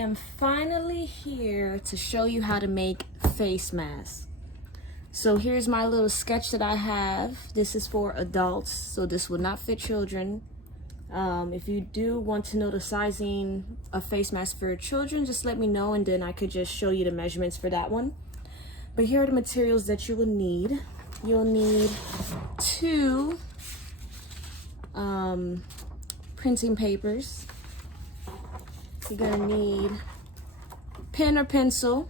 am finally here to show you how to make face masks. So here's my little sketch that I have. This is for adults, so this will not fit children. If you do want to know the sizing of face masks for children, just let me know and then I could just show you the measurements for that one. But here are the materials that you will need. You'll need 2 printing papers. You're gonna need pen or pencil.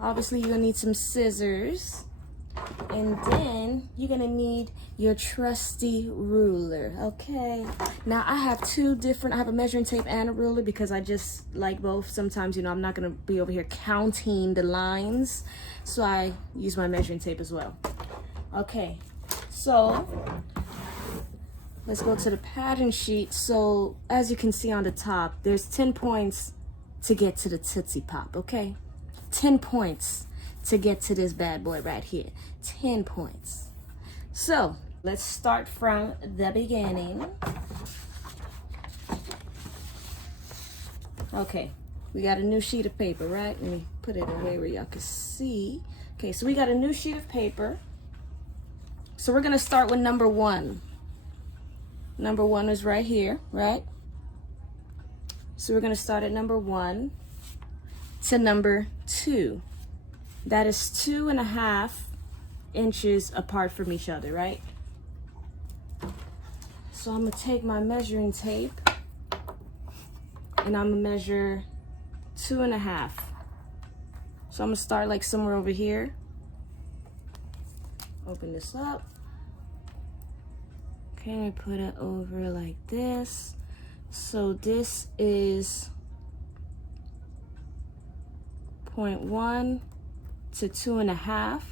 Obviously, you're gonna need some scissors. And then you're gonna need your trusty ruler, okay? Now I have I have a measuring tape and a ruler because I just like both. Sometimes, you know, I'm not gonna be over here counting the lines. So I use my measuring tape as well. Okay, so let's go to the pattern sheet. So as you can see on the top, there's 10 points to get to the Tootsie Pop, okay? 10 points to get to this bad boy right here. 10 points. So let's start from the beginning. Okay, we got a new sheet of paper, right? Let me put it away where y'all can see. Okay, so we got a new sheet of paper. So we're gonna start with number 1. Number 1 is right here, right? So we're gonna start at number 1 to number 2. That is 2.5 inches apart from each other, right? So I'm gonna take my measuring tape and I'm gonna measure 2.5. So I'm gonna start like somewhere over here. Open this up. Okay, let me put it over like this. So this is 0.1 to 2.5,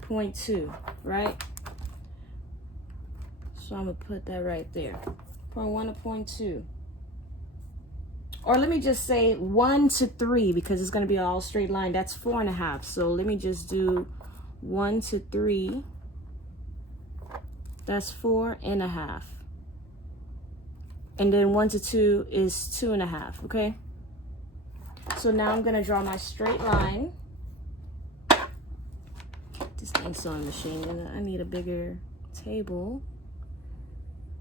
0.2, right? So I'm gonna put that right there, 0.1 to 0.2. Or let me just say 1 to 3 because it's gonna be all straight line. That's 4.5. So let me just do 1 to 3. That's 4.5. And then 1 to 2 is 2.5, okay? So now I'm gonna draw my straight line. This dang sewing machine, and I need a bigger table.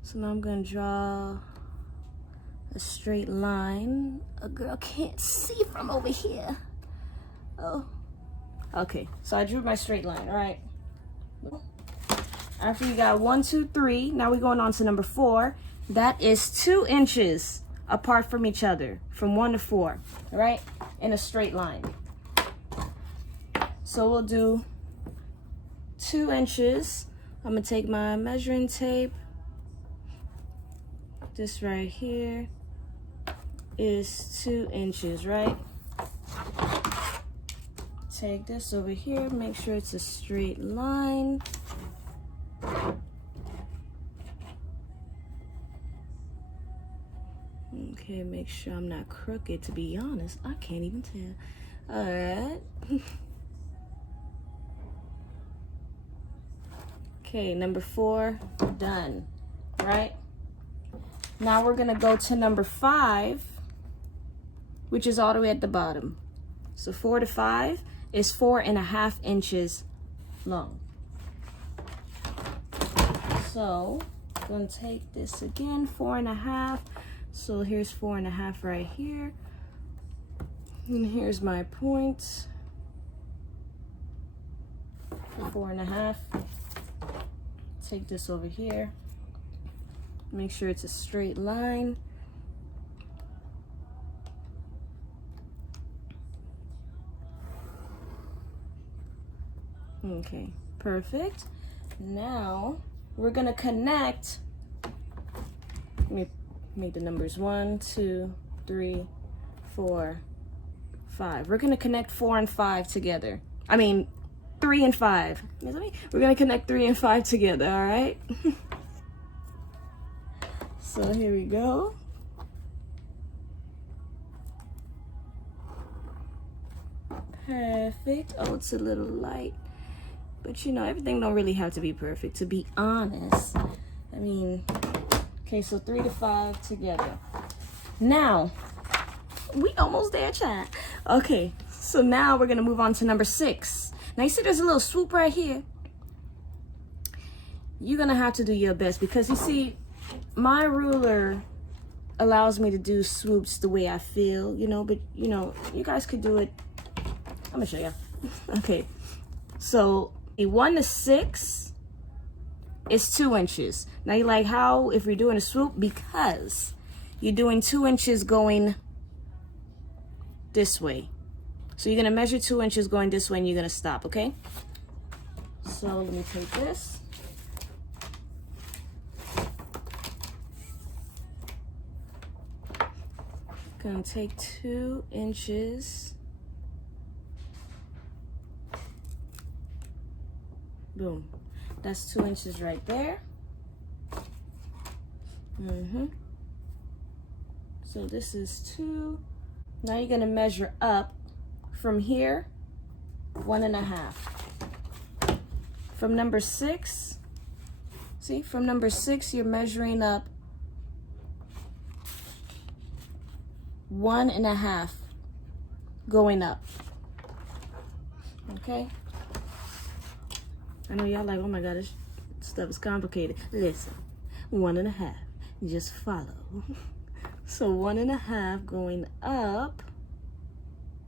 So now I'm gonna draw a straight line. A girl can't see from over here. Oh, okay. So I drew my straight line, all right? After you got 1, 2, 3, now we're going on to number 4. That is 2 inches apart from each other, from 1 to 4, all right? In a straight line. So we'll do 2 inches. I'm gonna take my measuring tape. This right here is 2 inches, right? Take this over here, make sure it's a straight line. Okay, make sure I'm not crooked. To be honest, I can't even tell. All right. Okay, number 4, done, right? Now we're gonna go to number 5, which is all the way at the bottom. So 4 to 5 is 4.5 inches long. So I'm gonna take this again, 4.5. So here's 4.5 right here. And here's my point for 4.5. Take this over here. Make sure it's a straight line. Okay, perfect. Now we're gonna connect. Let me make the numbers 1, 2, 3, 4, 5. We're gonna connect 4 and 5 together. I mean, 3 and 5. We're gonna connect 3 and 5 together, all right? So here we go. Perfect. Oh, it's a little light. But you know, everything don't really have to be perfect, to be honest. I mean, okay, so 3 to 5 together. Now, we almost there, child. Okay, so now we're gonna move on to number 6. Now you see there's a little swoop right here. You're gonna have to do your best because you see, my ruler allows me to do swoops the way I feel, you know, but you know, you guys could do it. I'm gonna show you. Okay, so a 1 to 6 is 2 inches. Now you're like, how if you're doing a swoop? Because you're doing 2 inches going this way. So you're gonna measure 2 inches going this way and you're gonna stop, okay? So let me take this. Gonna take 2 inches. Boom. That's 2 inches right there. So this is 2. Now you're gonna measure up from here, 1.5. From number 6, see, from number 6, you're measuring up 1.5 going up. Okay? I know y'all like, oh my God, this stuff is complicated. Listen, 1.5, just follow. So 1.5 going up.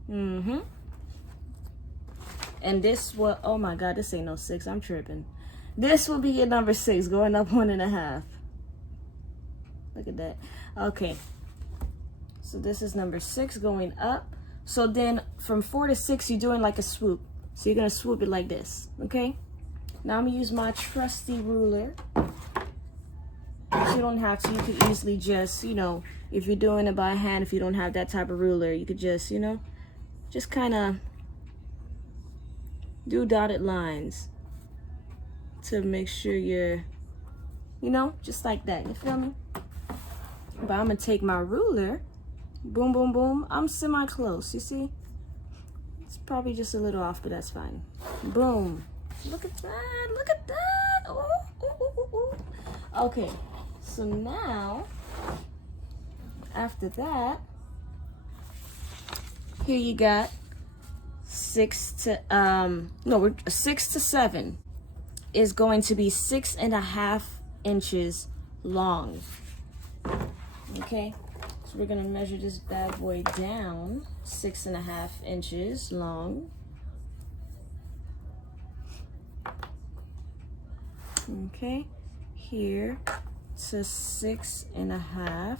And this will, oh my God, this ain't no 6, I'm tripping. This will be your number 6 going up 1.5. Look at that. Okay. So this is number 6 going up. So then from 4 to 6, you're doing like a swoop. So you're gonna swoop it like this, okay? Now I'm gonna use my trusty ruler. You don't have to, you could easily just, you know, if you're doing it by hand, if you don't have that type of ruler, you could just, you know, just kind of do dotted lines to make sure you're, you know, just like that, you feel me? But I'm gonna take my ruler, boom, boom, boom. I'm semi-close, you see? It's probably just a little off, but that's fine. Boom. Look at that, look at that. Ooh, ooh, ooh, ooh. Okay, so now, after that, here you got 6 to 7 is going to be 6.5 inches long. Okay, so we're gonna measure this bad boy down 6.5 inches long. Okay, here to 6.5,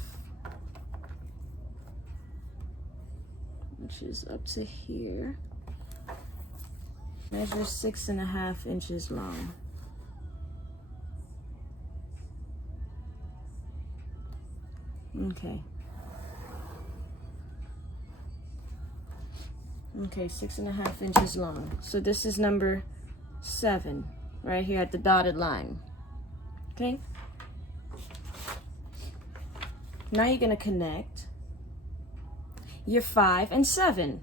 which is up to here. Measure 6.5 inches long. Okay. Okay, 6.5 inches long. So this is number 7, right here at the dotted line. Okay? Now you're gonna connect your 5 and 7.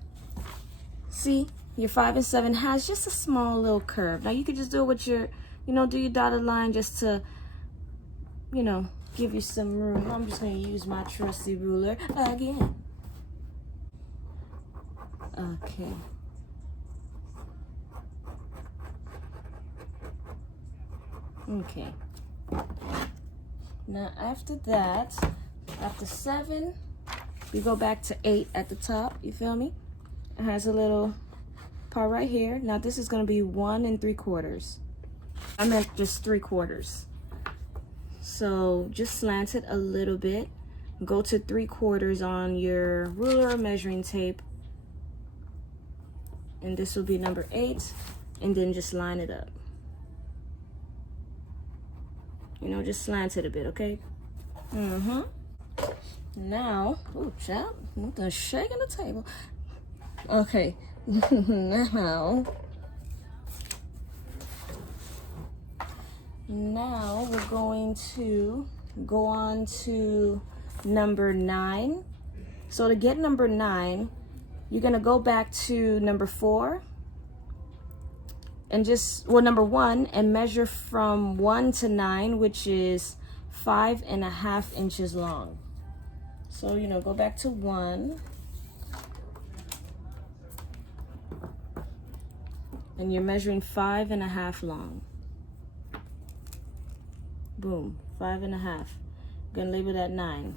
See, your 5 and 7 has just a small little curve. Now you could just do it with your, you know, do your dotted line just to, you know, give you some room. I'm just gonna use my trusty ruler again. Okay. Okay. Now after that, after 7, we go back to 8 at the top. You feel me? It has a little part right here. Now this is gonna be 1 3/4. I meant just 3/4. So just slant it a little bit. Go to 3/4 on your ruler or measuring tape. And this will be number 8. And then just line it up. You know, just slant it a bit, okay? Now, oh, child, what the shaking the table. Okay, now we're going to go on to number 9. So to get number 9, you're gonna go back to number 4 and just, well, number 1, and measure from 1 to 9, which is 5.5 inches long. So, you know, go back to 1. And you're measuring 5.5 long. Boom, 5.5. Gonna label that 9.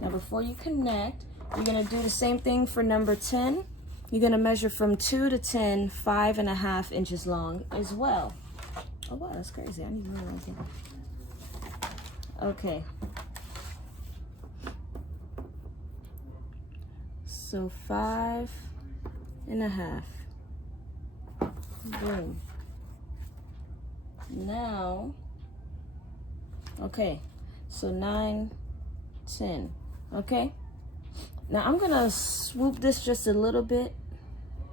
Now before you connect, you're gonna do the same thing for number 10. You're gonna measure from 2 to 10, 5.5 inches long as well. Oh wow, that's crazy. I need to know anything. Okay. So 5.5. Boom. Now, okay, so 9, 10. Okay. Now I'm gonna swoop this just a little bit.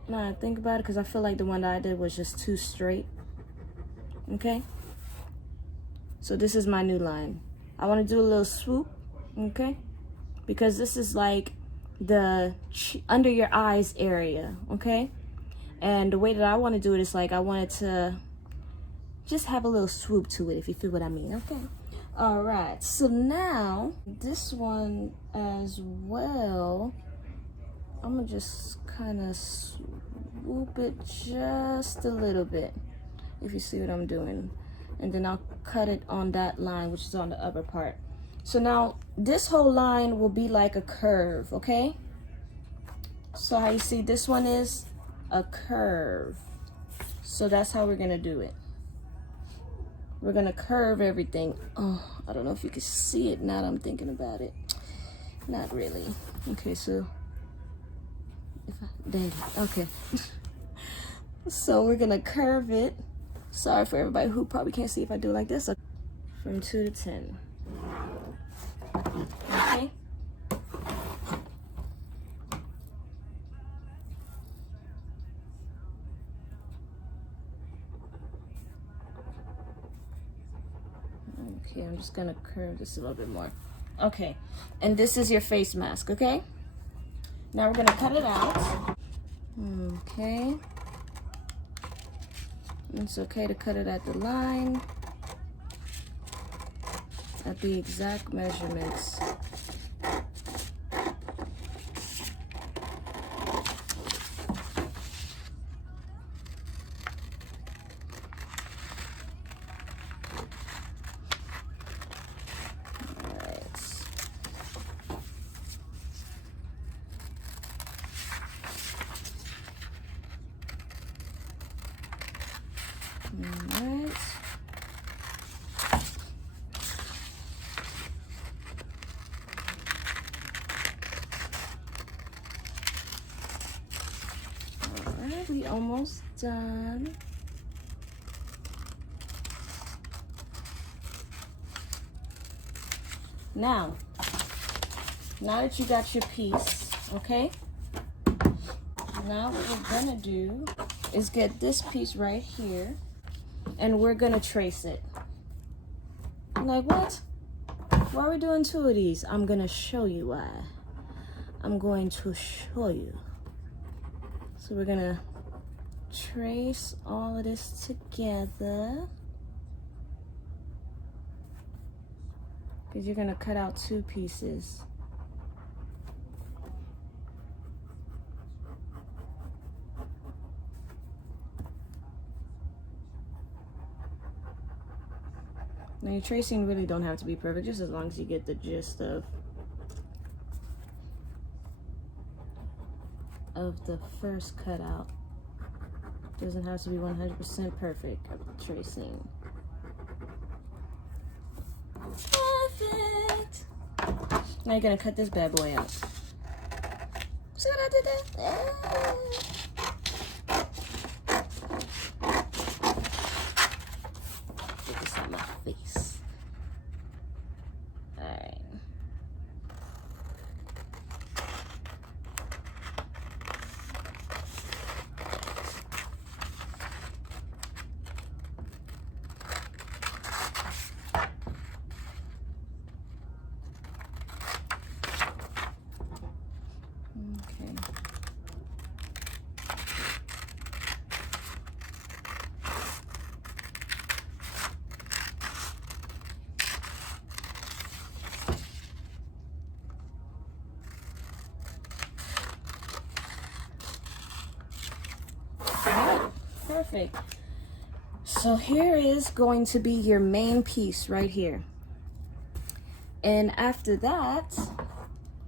Now I think about it, because I feel like the one that I did was just too straight. Okay. So this is my new line. I want to do a little swoop. Okay. Because this is like the under your eyes area. Okay. And the way that I want to do it is like I wanted to just have a little swoop to it, if you feel what I mean. Okay. All right. So now this one as well, I'm going to just kind of swoop it just a little bit, if you see what I'm doing. And then I'll cut it on that line, which is on the upper part. So now this whole line will be like a curve, okay? So how you see this one is a curve. So that's how we're gonna do it. We're gonna curve everything. Oh, I don't know if you can see it now that I'm thinking about it. Not really. Okay, so dang it. Okay. So we're gonna curve it. Sorry for everybody who probably can't see if I do it like this. From 2 to 10. Okay. Okay, I'm just gonna curve this a little bit more. Okay, and this is your face mask, okay? Now we're gonna cut it out. Okay. It's okay to cut it at the line, at the exact measurements. Alright. Alright, we almost done. Now that you got your piece, okay? Now what we're gonna do is get this piece right here, and we're gonna trace it. I'm like, what? Why are we doing 2 of these? I'm gonna show you why. I'm going to show you. So we're gonna trace all of this together, because you're gonna cut out 2 pieces. Now your tracing really don't have to be perfect, just as long as you get the gist of the first cutout. Doesn't have to be 100% perfect tracing. Perfect. Now you're gonna cut this bad boy out. See what I did there? Get this on my face. Alright. Okay. perfect. So here is going to be your main piece right here. And after that,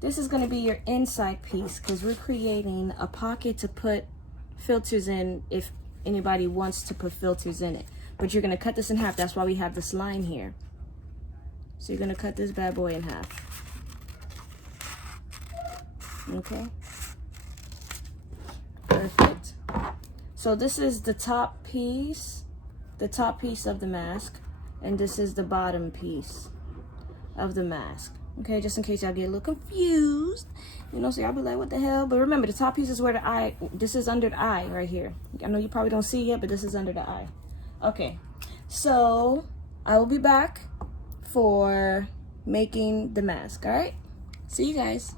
this is going to be your inside piece because we're creating a pocket to put filters in if anybody wants to put filters in it. But you're going to cut this in half. That's why we have this line here. So you're going to cut this bad boy in half. Okay. Perfect. So this is the top piece of the mask, and this is the bottom piece of the mask. Okay, just in case y'all get a little confused, you know, so y'all be like, what the hell? But remember, the top piece is where the eye, this is under the eye right here. I know you probably don't see it, but this is under the eye. Okay, so I will be back for making the mask. All right, see you guys.